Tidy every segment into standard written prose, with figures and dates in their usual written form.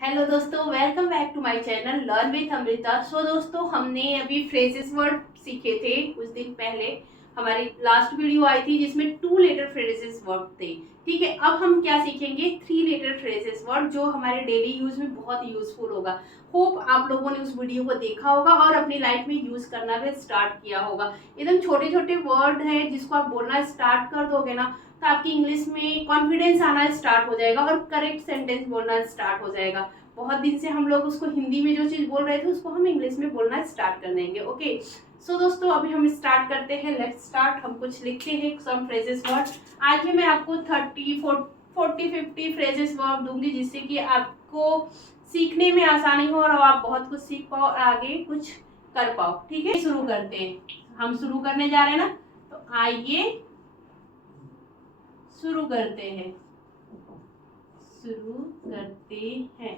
Hello दोस्तों, welcome back to my channel learn with Amrita. So दोस्तों, हमने अभी फ्रेजेस वर्ड सीखे थे कुछ दिन पहले। हमारी लास्ट वीडियो आई थी जिसमें 2 लेटर फ्रेजेस वर्ड थे। ठीक है, अब हम क्या सीखेंगे? 3 लेटर फ्रेजेस वर्ड जो हमारे डेली यूज में बहुत यूजफुल होगा। होप आप लोगों ने उस वीडियो को देखा होगा और अपनी लाइफ में यूज करना भी स्टार्ट किया होगा। एकदम छोटे छोटे वर्ड हैं जिसको आप बोलना स्टार्ट कर दोगे ना, तो आपकी इंग्लिश में कॉन्फिडेंस आना स्टार्ट हो जाएगा और करेक्ट सेंटेंस बोलना स्टार्ट हो जाएगा। बहुत दिन से हम लोग उसको हिंदी में जो चीज बोल रहे थे उसको हम इंग्लिश में बोलना स्टार्ट कर देंगे। ओके, सो दोस्तों अभी हम स्टार्ट करते हैं। Let's start. हम कुछ लिखते हैं सम फ्रेजेस वर्ड। आज भी मैं आपको 30 40 50 फ्रेजेस वर्ड दूंगी जिससे कि आपको सीखने में आसानी हो और आप बहुत कुछ सीख पाओ और आगे कुछ कर पाओ। ठीक है, शुरू करते हैं। हम शुरू करने जा रहे हैं ना, तो आइए शुरू करते हैं। शुरू करते हैं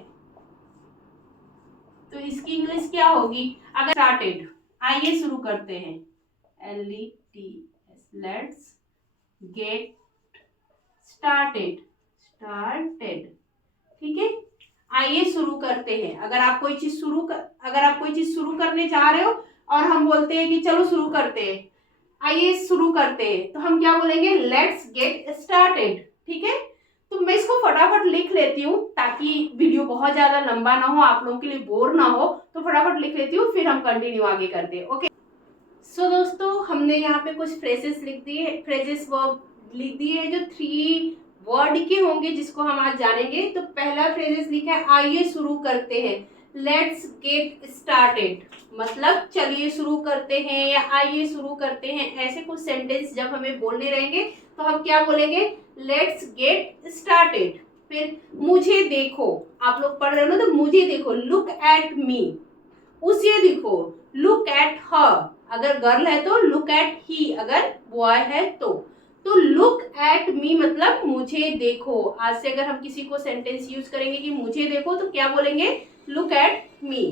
तो इसकी इंग्लिश क्या होगी? अगर स्टार्टेड, आइए शुरू करते हैं। LETS, let's get started. Started, ठीक है। आइए शुरू करते हैं। अगर आप कोई चीज शुरू करने जा रहे हो और हम बोलते हैं कि चलो शुरू करते हैं, आइए शुरू करते हैं, तो हम क्या बोलेंगे? Let's get started. ठीक है, तो मैं इसको फटाफट लिख लेती हूँ ताकि वीडियो बहुत ज्यादा लंबा ना हो, आप लोगों के लिए बोर ना हो। तो फटाफट लिख लेती हूँ, फिर हम कंटिन्यू आगे करते हैं। ओके, सो दोस्तों हमने यहाँ पे कुछ फ्रेजेस लिख दिए, फ्रेजेस वर्ब लिख दिए जो 3 वर्ड के होंगे जिसको हम आज जानेंगे। तो पहला फ्रेजेस लिखा है आइए शुरू करते हैं। लेट्स गेट स्टार्टेड, मतलब चलिए शुरू करते हैं या आइए शुरू करते हैं। ऐसे कुछ सेंटेंस जब हमें बोलने रहेंगे तो हम क्या बोलेंगे? Let's get started. फिर मुझे देखो, आप लोग पढ़ रहे हो ना, तो मुझे देखो, लुक एट मी। उसे देखो, लुक एट हर। अगर गर्ल है तो लुक एट ही, अगर बॉय है तो लुक एट मी मतलब मुझे देखो। आज से अगर हम किसी को सेंटेंस यूज करेंगे कि मुझे देखो तो क्या बोलेंगे? Look at me.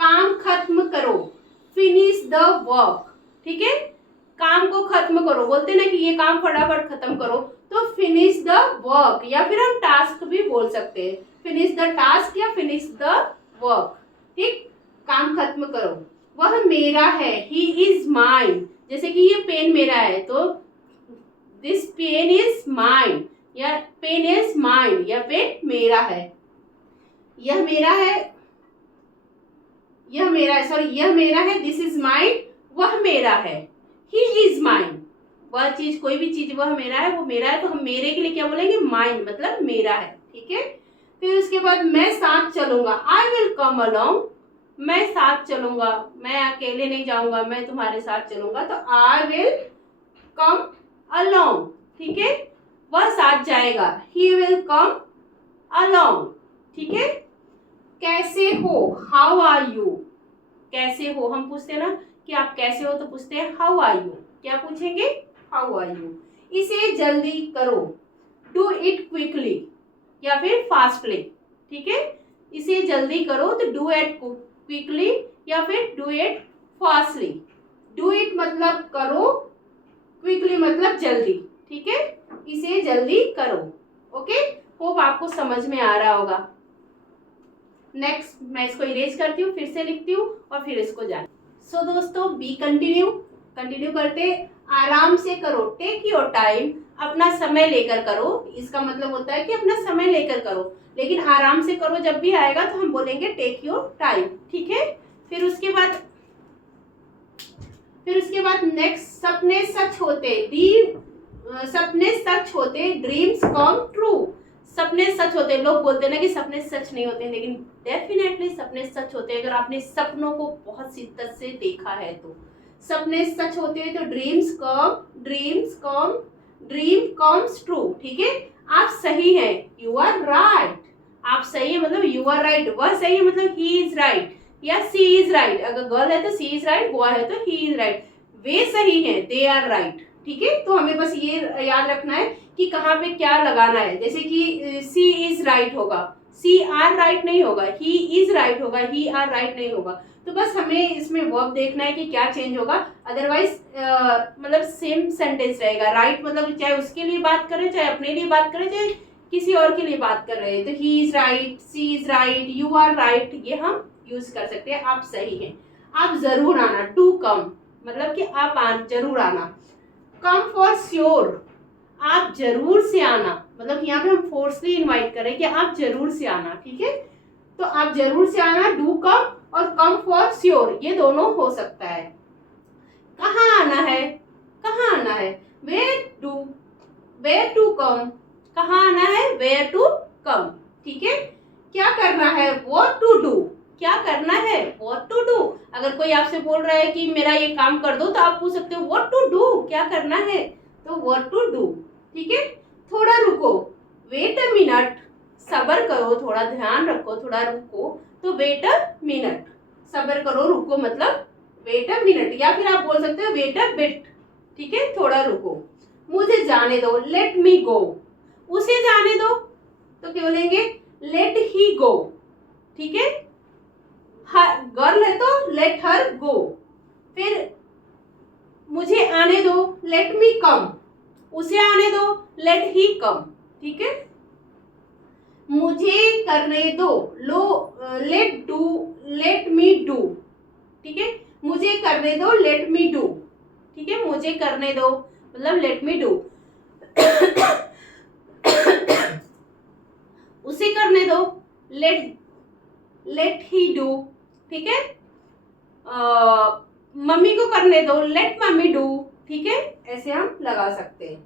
काम खत्म करो, फिनिश द वर्क। ठीक है, काम को खत्म करो, बोलते ना कि ये काम फटाफट खत्म करो, तो फिनिश द वर्क, या फिर हम टास्क भी बोल सकते हैं। फिनिश द टास्क या फिनिश द वर्क। ठीक, काम खत्म करो। वह मेरा है, ही इज माइन। जैसे कि ये पेन मेरा है तो दिस पेन इज माइन, या पेन इज माइन, या पेन मेरा है। यह मेरा है, यह मेरा है, सॉरी, यह मेरा है, दिस इज माइन। वह मेरा है, ही इज माइन। वह चीज, कोई भी चीज वह मेरा है, वो मेरा है, तो हम मेरे के लिए क्या बोलेंगे? माइन, मतलब मेरा है। ठीक है, फिर उसके बाद मैं साथ चलूंगा, आई विल कम अलोंग। मैं साथ चलूंगा, मैं अकेले नहीं जाऊंगा, मैं तुम्हारे साथ चलूंगा, तो आई विल कम अलोंग। ठीक है, वह साथ जाएगा, ही विल कम अलोंग। ठीक है, कैसे हो, हाउ आर यू। कैसे हो, हम पूछते हैं ना कि आप कैसे हो, तो पूछते हैं हाउ आर यू। क्या पूछेंगे? How are you. इसे जल्दी करो, डू इट क्विकली, या फिर फास्टली। ठीक है, इसे जल्दी करो तो डू इट क्विकली या फिर do it fastly. Do it मतलब करो, क्विकली मतलब जल्दी। ठीक है, इसे जल्दी करो। ओके, होप आपको समझ में आ रहा होगा। नेक्स्ट मैं इसको इरेज करती हूँ, फिर से लिखती हूँ और फिर इसको जान। सो दोस्तों बी कंटिन्यू करते। आराम से करो, टेक योर टाइम, अपना समय लेकर करो। इसका मतलब होता है कि अपना समय लेकर करो, लेकिन आराम से करो जब भी आएगा तो हम बोलेंगे टेक योर टाइम। ठीक है, फिर उसके बाद नेक्स्ट, सपने सच होते, सपने सच होते, ड्रीम्स कम ट्रू। सपने सच होते हैं, लोग बोलते हैं ना कि सपने सच नहीं होते, लेकिन डेफिनेटली सपने सच होते हैं। अगर आपने सपनों को बहुत शिद्दत से देखा है तो सपने सच होते हैं। तो ड्रीम कम्स ट्रू। ठीक है, आप सही हैं, यू आर राइट। आप सही है मतलब यू आर राइट। वह सही है मतलब ही इज राइट या सी इज राइट। अगर गर्ल है तो सी इज राइट, बॉय है तो ही इज राइट। वे सही है, दे आर राइट। ठीक है, तो हमें बस ये याद रखना है कि कहाँ पे क्या लगाना है। जैसे कि सी इज राइट होगा, सी आर राइट नहीं होगा, ही इज राइट होगा, ही आर राइट नहीं होगा। तो बस हमें इसमें वर्ब देखना है कि क्या चेंज होगा। अदरवाइज मतलब सेम सेंटेंस रहेगा। राइट मतलब चाहे उसके लिए बात करें, चाहे अपने लिए बात करें, चाहे किसी और के लिए बात कर रहे हैं तो he is right, she is right, you are right, ये हम यूज कर सकते हैं। आप सही हैं, आप जरूर आना, टू कम मतलब कि आप जरूर आना। कम फॉर श्योर, आप जरूर से आना, मतलब यहाँ पे हम फोर्सली इनवाइट करें कि आप जरूर से आना, ठीक है। तो आप जरूर से आना, डू कम, और कम फॉर श्योर ये दोनों हो सकता है। कहाँ आना है, कहाँ आना है, वेयर टू कम, कहाँ आना है, वेयर टू कम, ठीक है। क्या करना है, व्हाट टू डू, क्या करना है, व्हाट टू डू। अगर कोई आपसे बोल रहा है कि मेरा ये काम कर दो तो आप पूछ सकते हो व्हाट टू डू, क्या करना है, तो व्हाट टू डू, ठीक है। थोड़ा रुको, वेट अ मिनट, सब्र करो, थोड़ा ध्यान रखो, थोड़ा रुको, तो वेट अ मिनट, सब्र करो, रुको मतलब वेट अ मिनट, या फिर आप बोल सकते हो वेट अ बिट, ठीक है, थोड़ा रुको। मुझे जाने दो, लेट मी गो, उसे जाने दो तो क्या बोलेंगे, लेट ही गो, ठीक है। गर्ल है तो लेट हर गो। फिर मुझे आने दो, लेट मी कम, उसे आने दो, लेट ही कम, ठीक है। मुझे करने दो, लेट मी डू, ठीक है। मुझे करने दो, लेट मी डू, ठीक है। मुझे करने दो मतलब लेट मी डू। उसे करने दो, लेट ही डू, ठीक है। मम्मी को करने दो, लेट मम्मी डू, ठीक है। ऐसे हम लगा सकते हैं।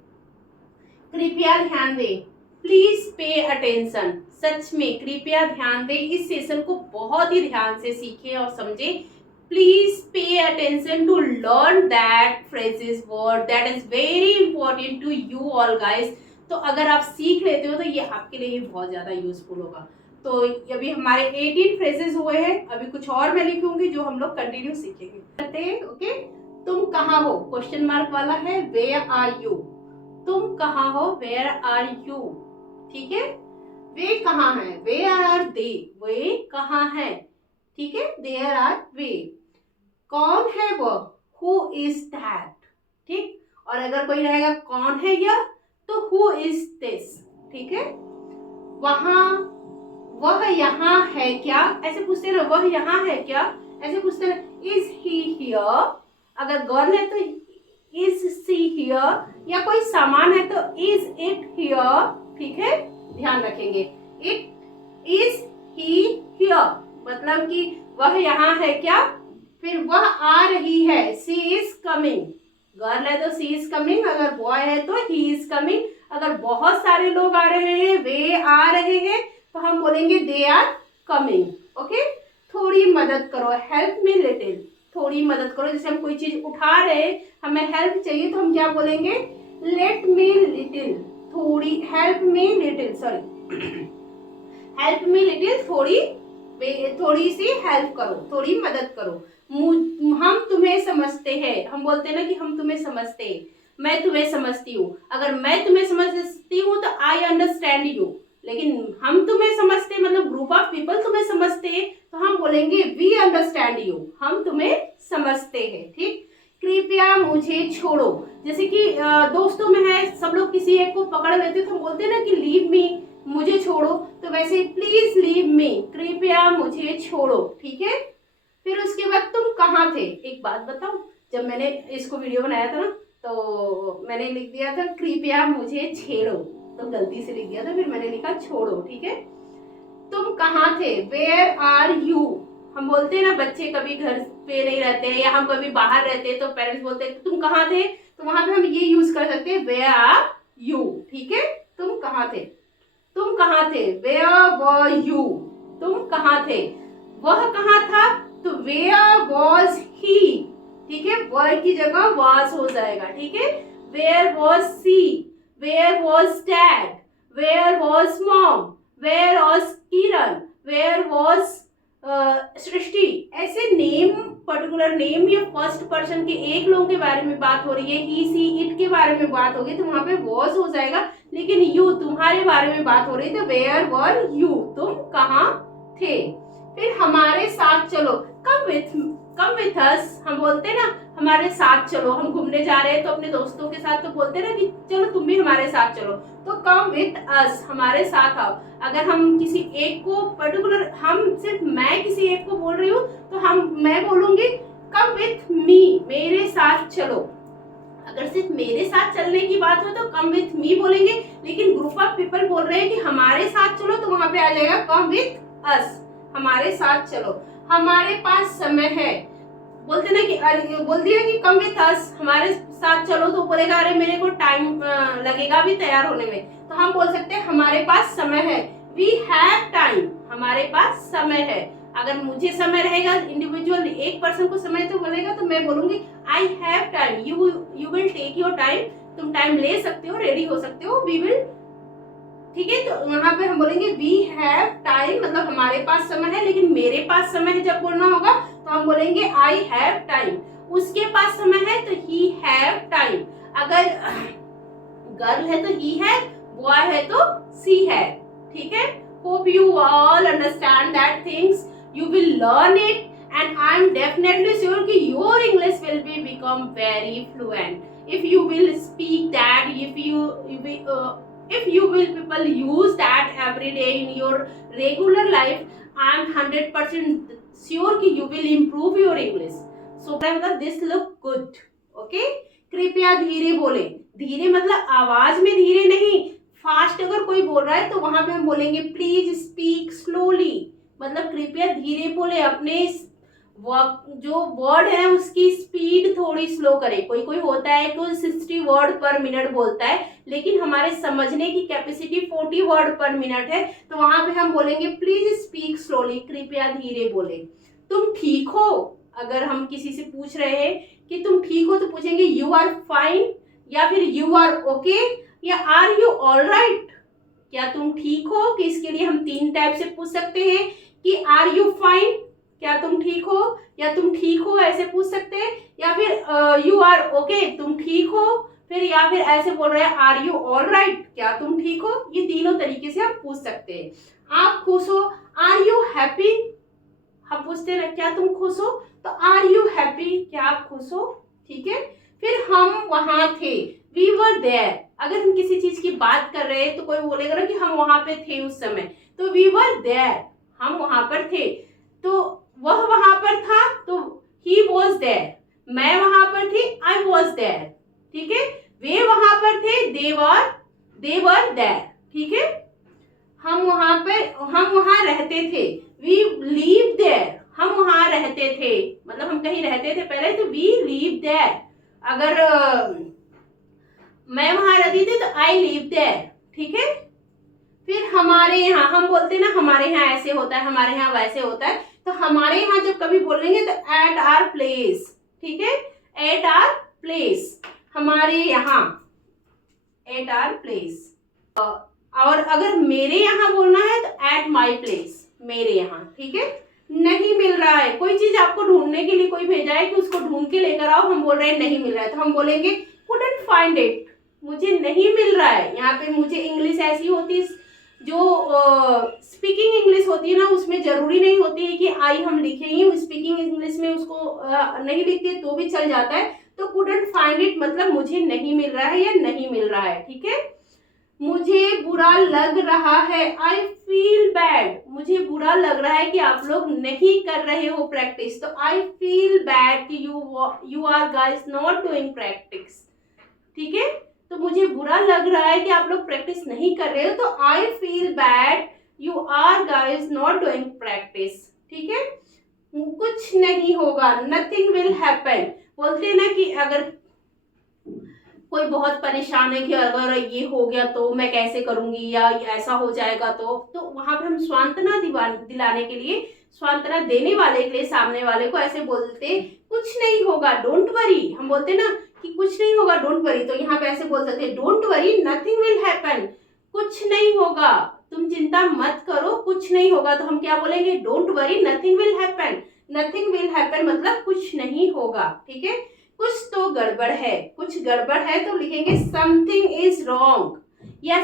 कृपया ध्यान दें, प्लीज पे अटेंशन, सच में कृपया ध्यान दें, इस सेशन को बहुत ही ध्यान से सीखें और समझें। Please pay attention to learn that phrases word that is very important to you all guys। तो अगर आप सीख लेते हो तो ये आपके लिए बहुत ज़्यादा यूजफुल होगा। तो अभी हमारे 18 phrases हुए हैं, अभी कुछ और मैं लिखूंगी जो हम लोग कंटिन्यू सीखेंगे। ओके, तुम कहाँ हो, क्वेश्चन मार्क वाला है, वेयर आर यू, तुम कहाँ हो, वेयर आर यू, ठीक है। वे कहाँ है, वेयर आर दे, वे कहाँ है, ठीक है, देयर आर वे। कौन है वो, हु इज दैट, ठीक। और अगर कोई रहेगा कौन है यह, तो हु इज दिस, ठीक है। वहां, वह यहाँ है क्या, ऐसे पूछते रहो, वह यहाँ है क्या, ऐसे पूछते रहो। इज ही हियर, अगर गर्ल है तो इज सी हियर, या कोई सामान है तो इज इट हियर, ठीक है, ध्यान रखेंगे। इट इज ही हियर मतलब कि वह यहाँ है क्या। फिर वह आ रही है, सी इज कमिंग, गर्ल है तो सी इज कमिंग, अगर बॉय है तो ही इज कमिंग। अगर बहुत सारे लोग आ रहे हैं, वे आ रहे हैं, तो हम बोलेंगे दे आर कमिंग, ओके। थोड़ी मदद करो, हेल्प मी लिटिल, थोड़ी मदद करो, जैसे हम कोई चीज उठा रहे हैं, हमें हेल्प चाहिए तो हम क्या बोलेंगे, लेट मी लिटिल, थोड़ी, help me little, sorry, help me little, थोड़ी सी हेल्प करो, थोड़ी मदद करो। हम तुम्हें समझते हैं, हम बोलते हैं ना कि हम तुम्हें समझते हैं, मैं तुम्हें समझती हूँ। अगर मैं तुम्हें समझती हूँ तो आई अंडरस्टैंड यू, लेकिन हम तुम्हें समझते मतलब ग्रुप ऑफ पीपल तुम्हें समझते हैं तो हम बोलेंगे वी अंडरस्टैंड यू, हम तुम्हें समझते हैं, ठीक। कृपया मुझे छोड़ो, जैसे कि दोस्तों में है, सब लोग किसी एक को पकड़ लेते तो हम बोलते हैं ना कि लीव मी, मुझे छोड़ो, तो वैसे प्लीज लीव मी, कृपया मुझे छोड़ो, ठीक है। फिर उसके बाद तुम कहाँ थे, एक बात बताओ, जब मैंने इसको वीडियो बनाया था ना तो मैंने लिख दिया था कृपया मुझे छेड़ो, तो गलती से लिख दिया था, फिर मैंने लिखा छोड़ो, ठीक है। तुम कहाँ थे, वेयर आर यू, हम बोलते हैं ना बच्चे कभी घर पे नहीं रहते या हम कभी बाहर रहते हैं तो पेरेंट्स बोलते हैं तुम कहाँ थे, तो वहां पे हम ये यूज कर सकते हैं वेयर आर यू, ठीक है। तुम कहाँ थे, तुम कहाँ थे, वेयर वर यू, तुम कहाँ थे। वह कहाँ था, तो वेयर वॉज ही, ठीक है, वर की जगह वाज हो जाएगा, ठीक है। Where was she, where was dad, where was mom, where was Kiran, where was Srishti. ऐसे नेम, पर्टिकुलर नेम या फर्स्ट पर्सन के एक लोगों के बारे में बात हो रही है, ही सी इट के बारे में बात होगी तो वहां पे वॉज हो जाएगा, लेकिन यू तुम्हारे बारे में बात हो रही है तो वेयर वर यू, तुम कहाँ थे। फिर हमारे साथ चलो, कम विथ अस, हम बोलते हैं ना हमारे साथ चलो, हम घूमने जा रहे हैं तो अपने दोस्तों के साथ तो बोलते ना कि चलो तुम भी हमारे साथ चलो, तो कम विथ अस, हमारे साथ आओ। अगर हम किसी एक को पर्टिकुलर, हम सिर्फ मैं किसी एक को बोल रही हूँ तो मैं बोलूंगी कम विथ मी, मेरे साथ चलो। अगर सिर्फ मेरे साथ चलने की बात हो तो कम विथ मी बोलेंगे, लेकिन ग्रुप ऑफ पीपल बोल रहे हैं कि हमारे साथ चलो तो वहां पे आ जाएगा कम विथ अस, हमारे साथ चलो। हमारे पास समय है, बोलते ना कि बोल दिया कि कम विथ अस, हमारे साथ चलो, तो बोलेगा अरे मेरे को टाइम लगेगा भी तैयार होने में, तो हम बोल सकते हैं हमारे पास समय है, वी हैव टाइम, हमारे पास समय है। अगर मुझे समय रहेगा, इंडिविजुअल एक पर्सन को समय तो बोलेगा, तो मैं बोलूंगी I have time, you will take your time, तुम टाइम ले सकते हो, रेडी हो सकते हो, वी विल, ठीक है। तो यहाँ पे हम बोलेंगे वी हैव टाइम, मतलब हमारे पास समय है, लेकिन मेरे पास समय है जब बोलना होगा तो हम बोलेंगे आई हैव टाइम। उसके पास समय है तो ही हैव टाइम। अगर गर्ल है तो ही है, बॉय है तो सी है, ठीक है। Hope you all understand that things, you will learn it, and I am definitely sure कि your English will be become very fluent if you will speak that, if you will people use that every day in your regular life, I am 100% sure कि you will improve your English. So मतलब this look good, okay? कृपया धीरे बोले, धीरे मतलब आवाज में धीरे नहीं, फास्ट अगर कोई बोल रहा है तो वहां पे हम बोलेंगे प्लीज स्पीक स्लोली, मतलब कृपया धीरे बोले, अपने जो वर्ड है उसकी स्पीड थोड़ी स्लो करें। कोई कोई होता है तो 60 वर्ड पर मिनट बोलता है, लेकिन हमारे समझने की कैपेसिटी 40 वर्ड पर मिनट है, तो वहां पे हम बोलेंगे प्लीज स्पीक स्लोली, कृपया धीरे बोले। तुम ठीक हो, अगर हम किसी से पूछ रहे हैं कि तुम ठीक हो तो पूछेंगे यू आर फाइन, या फिर यू आर ओके, या आर यू ऑल राइट, क्या तुम ठीक हो, कि इसके लिए हम 3 टाइप से पूछ सकते हैं कि आर यू फाइन, क्या तुम ठीक हो, या तुम ठीक हो, ऐसे पूछ सकते हैं, या फिर यू आर ओके, तुम ठीक हो, फिर या फिर ऐसे बोल रहे हैं आर यू ऑल राइट, क्या तुम ठीक हो। ये तीनों तरीके से आप पूछ सकते हैं। आप खुश हो, आर यू हैप्पी, हम पूछते हैं ना क्या तुम खुश हो, तो आर यू हैप्पी, क्या आप खुश हो, ठीक है। फिर हम वहां थे, वी वर देयर, अगर हम किसी चीज की बात कर रहे हैं तो कोई बोलेगा ना कि हम वहां पे थे उस समय, तो वी वर देयर, हम वहां पर थे, तो वह वहां पर था तो ही वॉज देयर, मैं वहां पर थी, आई वॉज देयर, ठीक है। वे वहां पर थे, दे वर देयर, ठीक है। हम वहां रहते थे, वी लीव देयर, हम वहां रहते थे, मतलब हम कहीं रहते थे पहले, तो वी लीव देयर। अगर मैं वहां रहती थी तो आई लीव देयर, ठीक है। फिर हमारे यहाँ, हम बोलते हैं ना हमारे यहाँ ऐसे होता है, हमारे यहाँ वैसे होता है, तो हमारे यहाँ जब कभी बोलेंगे तो एट आर प्लेस, ठीक है, एट आर प्लेस, हमारे यहाँ, एट आर प्लेस। और अगर मेरे यहाँ बोलना है तो एट माई प्लेस, मेरे यहाँ, ठीक है। नहीं मिल रहा है, कोई चीज आपको ढूंढने के लिए कोई भेजा है कि उसको ढूंढ के लेकर आओ, हम बोल रहे हैं नहीं मिल रहा है, तो हम बोलेंगे couldn't find it, मुझे नहीं मिल रहा है। यहाँ पे मुझे इंग्लिश ऐसी होती है, जो स्पीकिंग इंग्लिश होती है ना, उसमें जरूरी नहीं होती है कि आई हम लिखे ही, स्पीकिंग इंग्लिश में उसको नहीं लिखते तो भी चल जाता है। तो couldn't find it मतलब मुझे नहीं मिल रहा है या नहीं मिल रहा है, ठीक है। मुझे बुरा लग रहा है, आई फील बैड, मुझे बुरा लग रहा है कि आप लोग नहीं कर रहे हो प्रैक्टिस, तो आई फील बैड कि you are guys not doing practice, ठीक है। तो मुझे बुरा लग रहा है कि आप लोग प्रैक्टिस नहीं कर रहे हो, तो I feel bad you are guys not doing practice, ठीक है। कुछ नहीं होगा, नथिंग विल हैपन, बोलते हैं ना कि अगर कोई बहुत परेशान है कि अगर ये हो गया तो मैं कैसे करूंगी, या ऐसा हो जाएगा तो वहां पे हम सांत्वना दिलाने के लिए, सांत्वना देने वाले के लिए सामने वाले को ऐसे बोलते कुछ नहीं होगा, डोंट वरी, हम बोलते ना कि कुछ नहीं होगा, डोंट वरी, तो यहाँ पे ऐसे बोल सकते हैं don't worry nothing will happen, कुछ नहीं होगा, तुम चिंता मत करो, कुछ नहीं होगा, तो हम क्या बोलेंगे don't worry nothing will happen, nothing will happen मतलब कुछ नहीं होगा, ठीक है। कुछ तो गड़बड़ है, कुछ गड़बड़ है तो लिखेंगे समथिंग इज रॉन्ग, या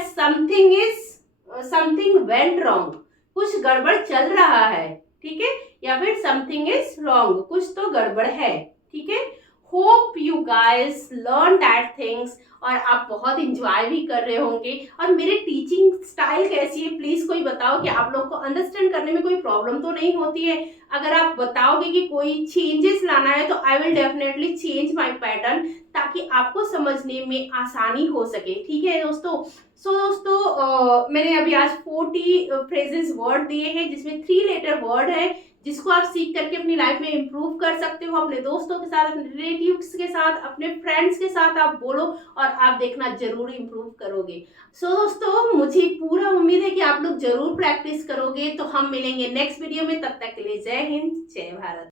समथिंग वेंट रॉन्ग, कुछ गड़बड़ चल रहा है, ठीक है, या फिर समथिंग इज रॉन्ग, कुछ तो गड़बड़ है, ठीक है। Hope you guys learn that things और आप बहुत इंजॉय भी कर रहे होंगे। और मेरे टीचिंग स्टाइल कैसी है प्लीज कोई बताओ कि आप लोग को अंडरस्टैंड करने में कोई प्रॉब्लम तो नहीं होती है। अगर आप बताओगे कि कोई चेंजेस लाना है तो I will definitely change my pattern ताकि आपको समझने में आसानी हो सके। ठीक है दोस्तों। दोस्तों मैंने अभी आज 40 फ्रेजेस वर्ड दिए हैं जिसमें 3 लेटर वर्ड है जिसको आप सीख करके अपनी लाइफ में इंप्रूव कर सकते हो। अपने दोस्तों के साथ, अपने रिलेटिव्स के साथ, अपने फ्रेंड्स के साथ आप बोलो और आप देखना जरूर इंप्रूव करोगे। दोस्तों मुझे पूरा उम्मीद है कि आप लोग जरूर प्रैक्टिस करोगे। तो हम मिलेंगे नेक्स्ट वीडियो में, तब तक के लिए जय हिंद जय भारत।